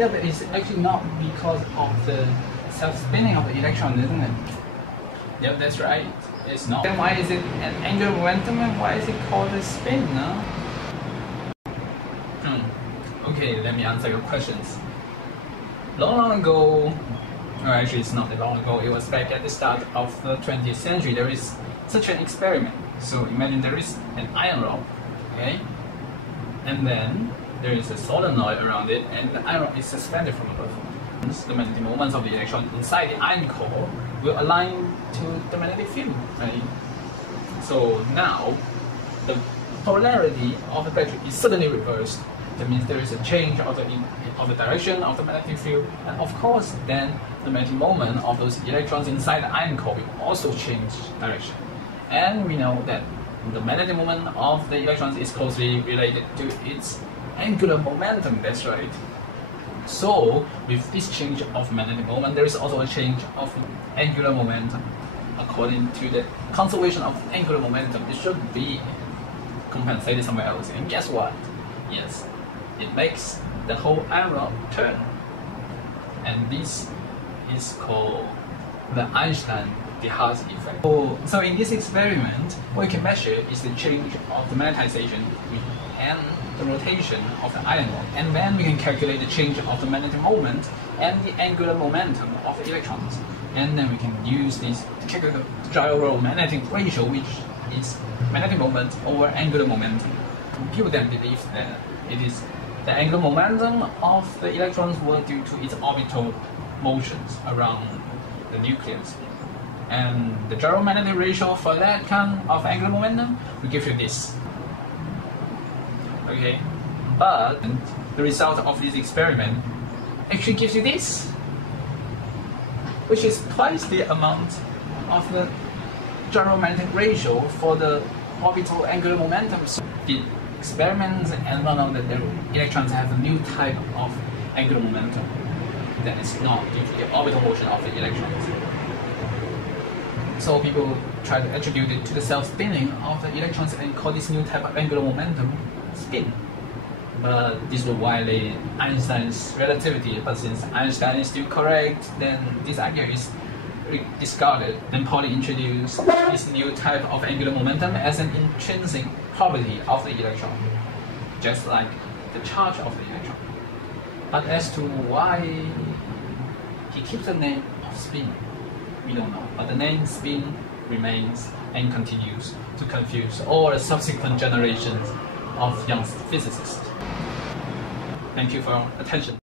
Yeah, but it's actually not because of the self-spinning of the electron, isn't it? Yeah, that's right. It's not. Then why is it an angular momentum and why is it called a spin, no? Okay, let me answer your questions. Long ago, or actually it's not that long ago, it was back at the start of the 20th century, there is such an experiment. So imagine there is an iron rod, okay? And then there is a solenoid around it, and the iron rod is suspended from above. The magnetic moments of the electron inside the iron core will align to the magnetic field, right? So now, the polarity of the battery is suddenly reversed. That means there is a change of the direction of the magnetic field, and of course, then the magnetic moment of those electrons inside the iron core will also change direction. And we know that the magnetic moment of the electrons is closely related to its angular momentum. That's right. So, with this change of magnetic moment, there is also a change of angular momentum. According to the conservation of angular momentum, it should be compensated somewhere else. And guess what? Yes, it makes the whole iron rod turn. And this is called the Einstein-de Haas effect. So in this experiment, what you can measure is the change of the magnetization and the rotation of the iron rod, and then we can calculate the change of the magnetic moment and the angular momentum of the electrons, and then we can use this to calculate the gyromagnetic ratio, which is magnetic moment over angular momentum. People then believe that it is the angular momentum of the electrons were due to its orbital motions around the nucleus, and the gyromagnetic ratio for that kind of angular momentum will give you this. Okay, but the result of this experiment actually gives you this, which is twice the amount of the gyromagnetic ratio for the orbital angular momentum. So the experiments and found out that the electrons have a new type of angular momentum that is not due to the orbital motion of the electrons. So people try to attribute it to the self-spinning of the electrons and call this new type of angular momentum spin. But this will violate Einstein's relativity, but since Einstein is still correct, then this idea is discarded. Then Pauli introduced this new type of angular momentum as an intrinsic property of the electron, just like the charge of the electron. But as to why he keeps the name of spin, we don't know. But the name spin remains and continues to confuse all the subsequent generations of young physicists. Thank you for your attention.